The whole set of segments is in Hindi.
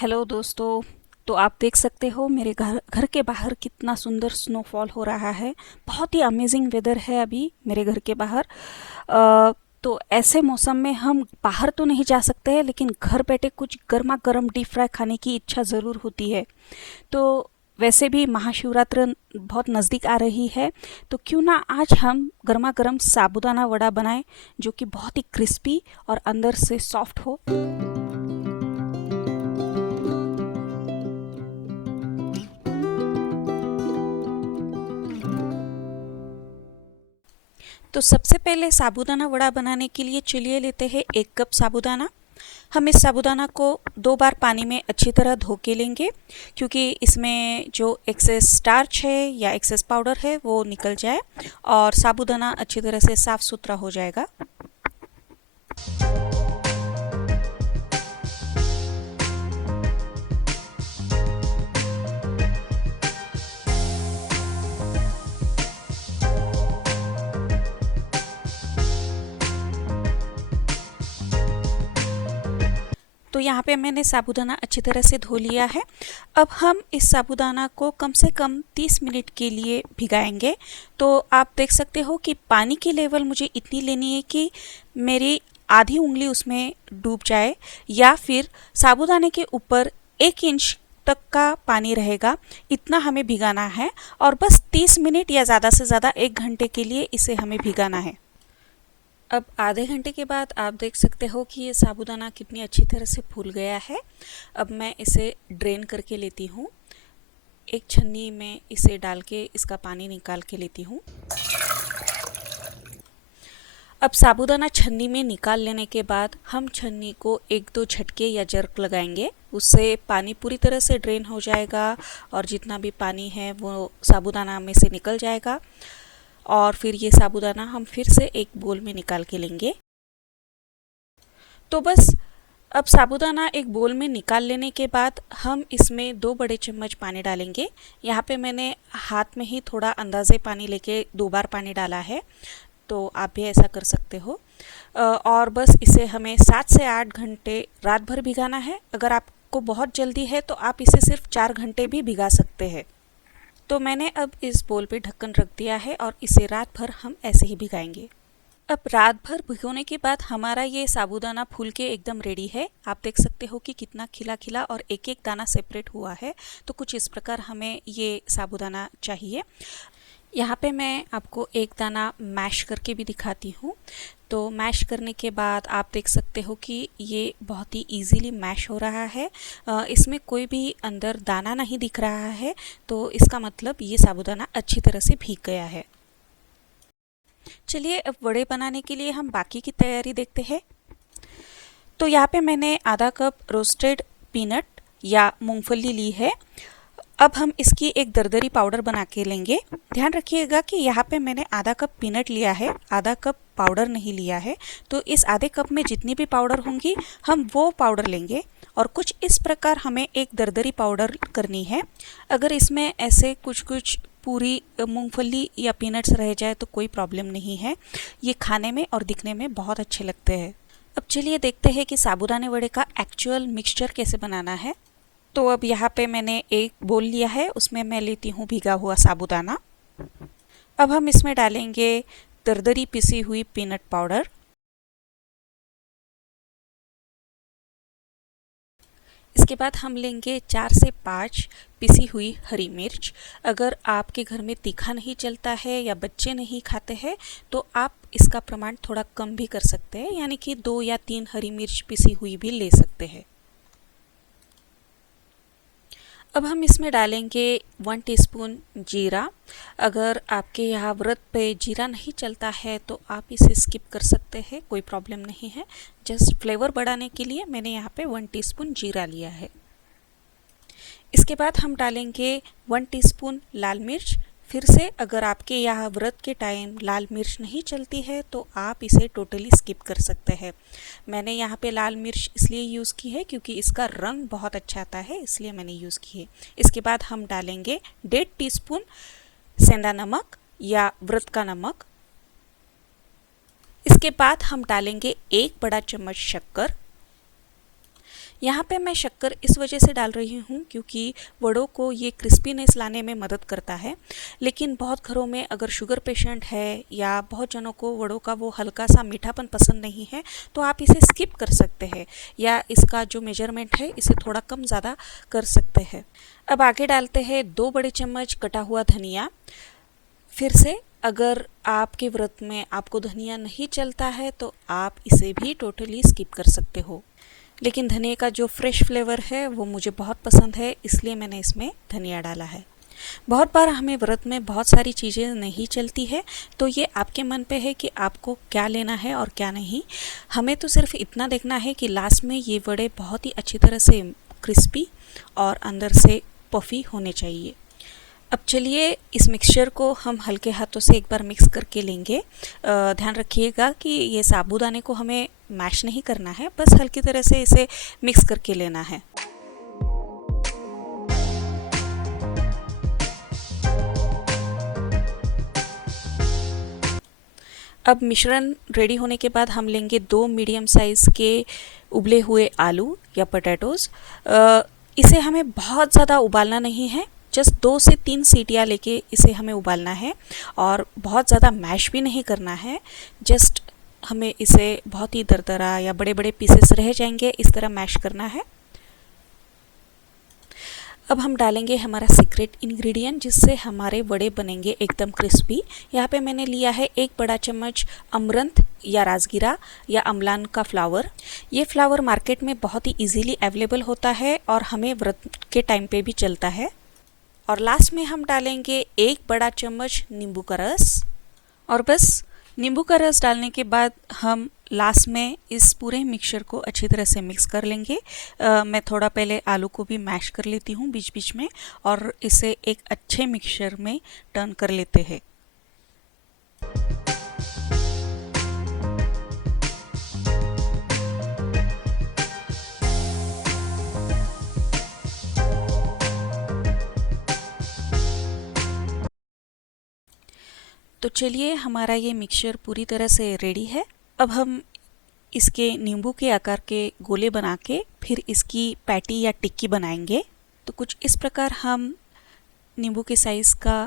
हेलो दोस्तों। तो आप देख सकते हो मेरे घर घर के बाहर कितना सुंदर स्नोफॉल हो रहा है। बहुत ही अमेजिंग वेदर है अभी मेरे घर के बाहर। तो ऐसे मौसम में हम बाहर तो नहीं जा सकते हैं, लेकिन घर बैठे कुछ गर्मा गर्म डीप फ्राई खाने की इच्छा ज़रूर होती है। तो वैसे भी महाशिवरात्रि बहुत नज़दीक आ रही है, तो क्यों ना आज हम गर्मा गर्म साबूदाना वड़ा बनाएं, जो कि बहुत ही क्रिस्पी और अंदर से सॉफ्ट हो। तो सबसे पहले साबूदाना वड़ा बनाने के लिए चलिए लेते हैं 1 कप साबूदाना। हम इस साबूदाना को 2 बार पानी में अच्छी तरह धो के लेंगे, क्योंकि इसमें जो एक्सेस स्टार्च है या एक्सेस पाउडर है वो निकल जाए और साबूदाना अच्छी तरह से साफ़ सुथरा हो जाएगा। तो यहाँ पे मैंने साबूदाना अच्छी तरह से धो लिया है। अब हम इस साबूदाना को कम से कम 30 मिनट के लिए भिगाएंगे। तो आप देख सकते हो कि पानी की लेवल मुझे इतनी लेनी है कि मेरी आधी उंगली उसमें डूब जाए, या फिर साबूदाने के ऊपर 1 इंच तक का पानी रहेगा, इतना हमें भिगाना है। और बस 30 मिनट या ज़्यादा से ज़्यादा 1 घंटे के लिए इसे हमें भिगाना है। अब आधे घंटे के बाद आप देख सकते हो कि ये साबूदाना कितनी अच्छी तरह से फूल गया है। अब मैं इसे ड्रेन करके लेती हूँ। एक छन्नी में इसे डाल के इसका पानी निकाल के लेती हूँ। अब साबूदाना छन्नी में निकाल लेने के बाद हम छन्नी को 1-2 झटके या जर्क लगाएंगे। उससे पानी पूरी तरह से ड्रेन हो जाएगा और जितना भी पानी है वो साबूदाना में से निकल जाएगा। और फिर ये साबूदाना हम फिर से एक बोल में निकाल के लेंगे। तो बस अब साबूदाना एक बोल में निकाल लेने के बाद हम इसमें 2 बड़े चम्मच पानी डालेंगे। यहाँ पे मैंने हाथ में ही थोड़ा अंदाजे पानी लेके 2 बार पानी डाला है, तो आप भी ऐसा कर सकते हो। और बस इसे हमें 7 से 8 घंटे रात भर भिगाना है। अगर आपको बहुत जल्दी है तो आप इसे सिर्फ 4 घंटे भी भिगा सकते हैं। तो मैंने अब इस बोल पे ढक्कन रख दिया है और इसे रात भर हम ऐसे ही भिगाएंगे। अब रात भर भिगोने के बाद हमारा ये साबूदाना फूल के एकदम रेडी है। आप देख सकते हो कि कितना खिला खिला और एक एक दाना सेपरेट हुआ है। तो कुछ इस प्रकार हमें ये साबूदाना चाहिए। यहाँ पे मैं आपको एक दाना मैश करके भी दिखाती हूँ। तो मैश करने के बाद आप देख सकते हो कि ये बहुत ही इजीली मैश हो रहा है। इसमें कोई भी अंदर दाना नहीं दिख रहा है, तो इसका मतलब ये साबूदाना अच्छी तरह से भीग गया है। चलिए अब वड़े बनाने के लिए हम बाकी की तैयारी देखते हैं। तो यहाँ पे मैंने आधा कप रोस्टेड पीनट या मूंगफली ली है। अब हम इसकी एक दरदरी पाउडर बना के लेंगे। ध्यान रखिएगा कि यहाँ पे मैंने आधा कप पीनट लिया है, आधा कप पाउडर नहीं लिया है। तो इस आधे कप में जितनी भी पाउडर होंगी हम वो पाउडर लेंगे और कुछ इस प्रकार हमें एक दरदरी पाउडर करनी है। अगर इसमें ऐसे कुछ कुछ पूरी मूंगफली या पीनट्स रह जाए तो कोई प्रॉब्लम नहीं है। ये खाने में और दिखने में बहुत अच्छे लगते हैं। अब चलिए देखते हैं कि साबूदाने वड़े का एक्चुअल मिक्सचर कैसे बनाना है। तो अब यहाँ पे मैंने एक बोल लिया है, उसमें मैं लेती हूँ भीगा हुआ साबूदाना। अब हम इसमें डालेंगे दरदरी पिसी हुई पीनट पाउडर। इसके बाद हम लेंगे 4 से 5 पिसी हुई हरी मिर्च। अगर आपके घर में तीखा नहीं चलता है या बच्चे नहीं खाते हैं तो आप इसका प्रमाण थोड़ा कम भी कर सकते हैं, यानी कि 2 या 3 हरी मिर्च पिसी हुई भी ले सकते हैं। अब हम इसमें डालेंगे 1 टीस्पून जीरा। अगर आपके यहाँ व्रत पे जीरा नहीं चलता है तो आप इसे स्किप कर सकते हैं, कोई प्रॉब्लम नहीं है। जस्ट फ्लेवर बढ़ाने के लिए मैंने यहाँ पे 1 टीस्पून जीरा लिया है। इसके बाद हम डालेंगे 1 टीस्पून लाल मिर्च। फिर से अगर आपके यहाँ व्रत के टाइम लाल मिर्च नहीं चलती है तो आप इसे टोटली स्किप कर सकते हैं। मैंने यहाँ पे लाल मिर्च इसलिए यूज़ की है क्योंकि इसका रंग बहुत अच्छा आता है, इसलिए मैंने यूज़ की है। इसके बाद हम डालेंगे 1.5 टीस्पून सेंधा नमक या व्रत का नमक। इसके बाद हम डालेंगे 1 बड़ा चम्मच शक्कर। यहाँ पे मैं शक्कर इस वजह से डाल रही हूँ क्योंकि वड़ों को ये क्रिस्पीनेस लाने में मदद करता है। लेकिन बहुत घरों में अगर शुगर पेशेंट है या बहुत जनों को वड़ों का वो हल्का सा मीठापन पसंद नहीं है तो आप इसे स्किप कर सकते हैं या इसका जो मेजरमेंट है इसे थोड़ा कम ज़्यादा कर सकते हैं। अब आगे डालते हैं 2 बड़े चम्मच कटा हुआ धनिया। फिर से अगर आपके व्रत में आपको धनिया नहीं चलता है तो आप इसे भी टोटली स्किप कर सकते हो, लेकिन धनिया का जो फ्रेश फ्लेवर है वो मुझे बहुत पसंद है, इसलिए मैंने इसमें धनिया डाला है। बहुत बार हमें व्रत में बहुत सारी चीज़ें नहीं चलती है, तो ये आपके मन पे है कि आपको क्या लेना है और क्या नहीं। हमें तो सिर्फ इतना देखना है कि लास्ट में ये वड़े बहुत ही अच्छी तरह से क्रिस्पी और अंदर से पफी होने चाहिए। अब चलिए इस मिक्सचर को हम हल्के हाथों से एक बार मिक्स करके लेंगे। ध्यान रखिएगा कि ये साबूदाने को हमें मैश नहीं करना है, बस हल्की तरह से इसे मिक्स करके लेना है। अब मिश्रण रेडी होने के बाद हम लेंगे 2 मीडियम साइज़ के उबले हुए आलू या पोटैटोज़। इसे हमें बहुत ज़्यादा उबालना नहीं है, जस्ट 2 से 3 सीटियाँ लेके इसे हमें उबालना है और बहुत ज़्यादा मैश भी नहीं करना है। जस्ट हमें इसे बहुत ही दरदरा या बड़े बड़े पीसेस रह जाएंगे इस तरह मैश करना है। अब हम डालेंगे हमारा सीक्रेट इंग्रेडिएंट जिससे हमारे वड़े बनेंगे एकदम क्रिस्पी। यहाँ पे मैंने लिया है 1 बड़ा चम्मच अमरंथ या राजगिरा या अमलान का फ्लावर। ये फ्लावर मार्केट में बहुत ही इजीली अवेलेबल होता है और हमें व्रत के टाइम पे भी चलता है। और लास्ट में हम डालेंगे 1 बड़ा चम्मच नींबू का रस। और बस नींबू का रस डालने के बाद हम लास्ट में इस पूरे मिक्सचर को अच्छी तरह से मिक्स कर लेंगे। मैं थोड़ा पहले आलू को भी मैश कर लेती हूँ बीच बीच में और इसे एक अच्छे मिक्सचर में टर्न कर लेते हैं। तो चलिए हमारा ये मिक्सचर पूरी तरह से रेडी है। अब हम इसके नींबू के आकार के गोले बना के फिर इसकी पैटी या टिक्की बनाएंगे। तो कुछ इस प्रकार हम नींबू के साइज़ का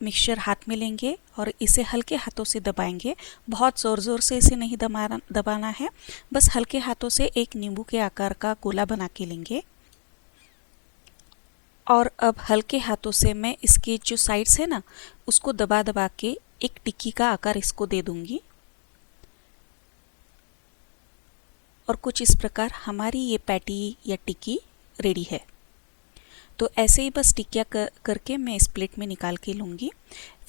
मिक्सचर हाथ में लेंगे और इसे हल्के हाथों से दबाएंगे। बहुत ज़ोर ज़ोर से इसे नहीं दबाना है, बस हल्के हाथों से एक नींबू के आकार का गोला बना के लेंगे। और अब हल्के हाथों से मैं इसके जो साइड्स है ना उसको दबा दबा के एक टिक्की का आकार इसको दे दूंगी। और कुछ इस प्रकार हमारी ये पैटी या टिक्की रेडी है। तो ऐसे ही बस टिक्कियाँ करके मैं इस प्लेट में निकाल के लूँगी।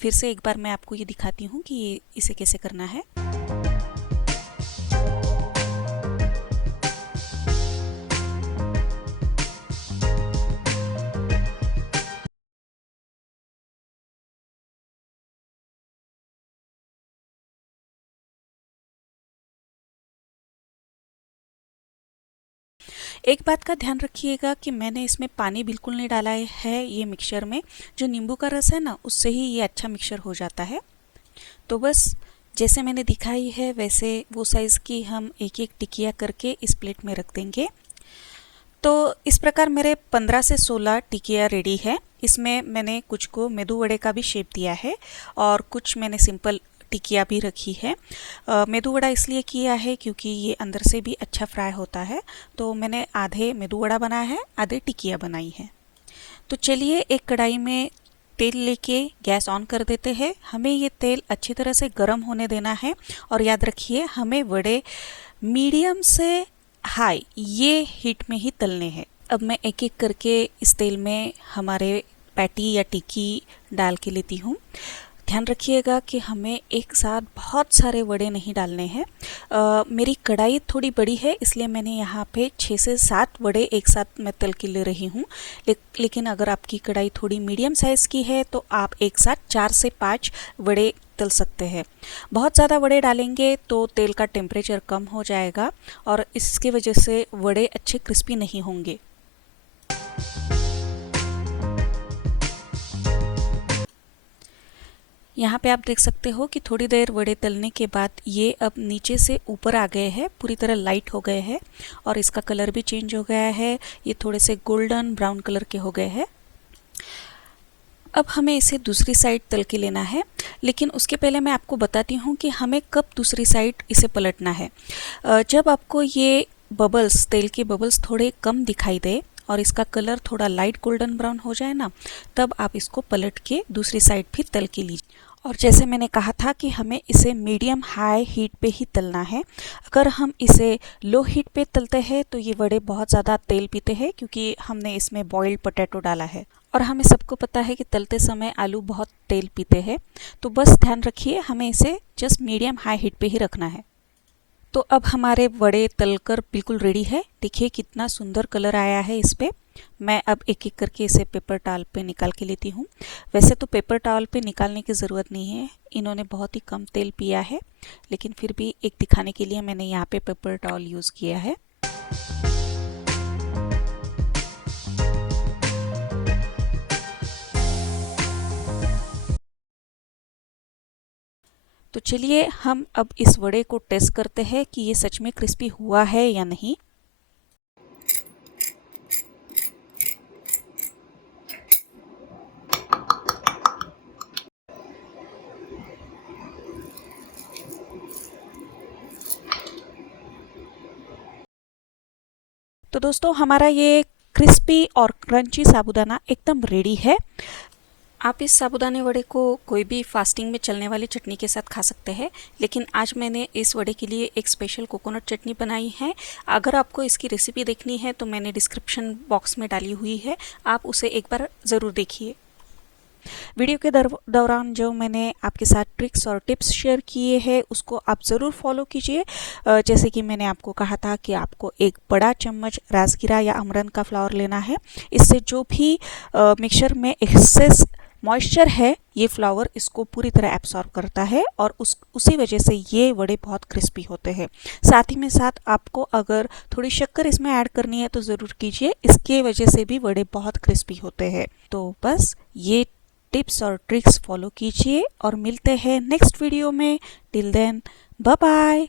फिर से एक बार मैं आपको ये दिखाती हूँ कि ये इसे कैसे करना है। एक बात का ध्यान रखिएगा कि मैंने इसमें पानी बिल्कुल नहीं डाला है। ये मिक्सचर में जो नींबू का रस है ना उससे ही ये अच्छा मिक्सचर हो जाता है। तो बस जैसे मैंने दिखाई है वैसे वो साइज़ की हम एक एक टिकिया करके इस प्लेट में रख देंगे। तो इस प्रकार मेरे 15 से 16 टिकिया रेडी है। इसमें मैंने कुछ को मेदू वड़े का भी शेप दिया है और कुछ मैंने सिंपल टिकिया भी रखी है। मेदू वड़ा इसलिए किया है क्योंकि ये अंदर से भी अच्छा फ्राई होता है। तो मैंने आधे मेदू वड़ा बनाया है, आधे टिकिया बनाई है। तो चलिए एक कढ़ाई में तेल लेके गैस ऑन कर देते हैं। हमें ये तेल अच्छी तरह से गर्म होने देना है और याद रखिए हमें वड़े मीडियम से हाई ये हीट में ही तलने हैं। अब मैं एक एक करके इस तेल में हमारे पैटी या टिक्की डाल के लेती हूँ। ध्यान रखिएगा कि हमें एक साथ बहुत सारे वड़े नहीं डालने हैं। मेरी कढ़ाई थोड़ी बड़ी है इसलिए मैंने यहाँ पे 6 से 7 वड़े एक साथ मैं तल के ले रही हूँ। लेकिन अगर आपकी कढ़ाई थोड़ी मीडियम साइज़ की है तो आप एक साथ 4 से 5 वड़े तल सकते हैं। बहुत ज़्यादा वड़े डालेंगे तो तेल का टेम्परेचर कम हो जाएगा और इसकी वजह से वड़े अच्छे क्रिस्पी नहीं होंगे। यहाँ पे आप देख सकते हो कि थोड़ी देर वड़े तलने के बाद ये अब नीचे से ऊपर आ गए हैं, पूरी तरह लाइट हो गए हैं और इसका कलर भी चेंज हो गया है। ये थोड़े से गोल्डन ब्राउन कलर के हो गए हैं। अब हमें इसे दूसरी साइड तल के लेना है, लेकिन उसके पहले मैं आपको बताती हूँ कि हमें कब दूसरी साइड इसे पलटना है। जब आपको ये बबल्स, तेल के बबल्स थोड़े कम दिखाई दे और इसका कलर थोड़ा लाइट गोल्डन ब्राउन हो जाए ना, तब आप इसको पलट के दूसरी साइड भी तल के लीजिए। और जैसे मैंने कहा था कि हमें इसे मीडियम हाई हीट पे ही तलना है। अगर हम इसे लो हीट पे तलते हैं तो ये वड़े बहुत ज़्यादा तेल पीते हैं, क्योंकि हमने इसमें बॉइल्ड पोटैटो डाला है और हमें सबको पता है कि तलते समय आलू बहुत तेल पीते हैं। तो बस ध्यान रखिए, हमें इसे जस्ट मीडियम हाई हीट पे ही रखना है। तो अब हमारे वड़े तलकर बिल्कुल रेडी है। देखिए कितना सुंदर कलर आया है इस पे। मैं अब एक एक करके इसे पेपर टॉवल पे निकाल के लेती हूँ। वैसे तो पेपर टॉवल पे निकालने की ज़रूरत नहीं है, इन्होंने बहुत ही कम तेल पिया है, लेकिन फिर भी एक दिखाने के लिए मैंने यहाँ पे पेपर टॉवल यूज़ किया है। तो चलिए हम अब इस वड़े को टेस्ट करते हैं कि ये सच में क्रिस्पी हुआ है या नहीं। तो दोस्तों हमारा ये क्रिस्पी और क्रंची साबूदाना एकदम रेडी है। आप इस साबूदाने वड़े को कोई भी फास्टिंग में चलने वाली चटनी के साथ खा सकते हैं, लेकिन आज मैंने इस वड़े के लिए एक स्पेशल कोकोनट चटनी बनाई है। अगर आपको इसकी रेसिपी देखनी है तो मैंने डिस्क्रिप्शन बॉक्स में डाली हुई है, आप उसे एक बार ज़रूर देखिए। वीडियो के दौरान जो मैंने आपके साथ ट्रिक्स और टिप्स शेयर किए हैं उसको आप ज़रूर फॉलो कीजिए। जैसे कि मैंने आपको कहा था कि आपको एक बड़ा चम्मच राजगिरा या अमरन का फ्लावर लेना है। इससे जो भी मिक्सचर में एक्सेस मॉइस्चर है, ये फ्लावर इसको पूरी तरह एब्सॉर्ब करता है और उसी वजह से ये वड़े बहुत क्रिस्पी होते हैं। साथ ही में साथ आपको अगर थोड़ी शक्कर इसमें ऐड करनी है तो ज़रूर कीजिए, इसके वजह से भी वड़े बहुत क्रिस्पी होते हैं। तो बस ये टिप्स और ट्रिक्स फॉलो कीजिए और मिलते हैं नेक्स्ट वीडियो में। Till then bye bye.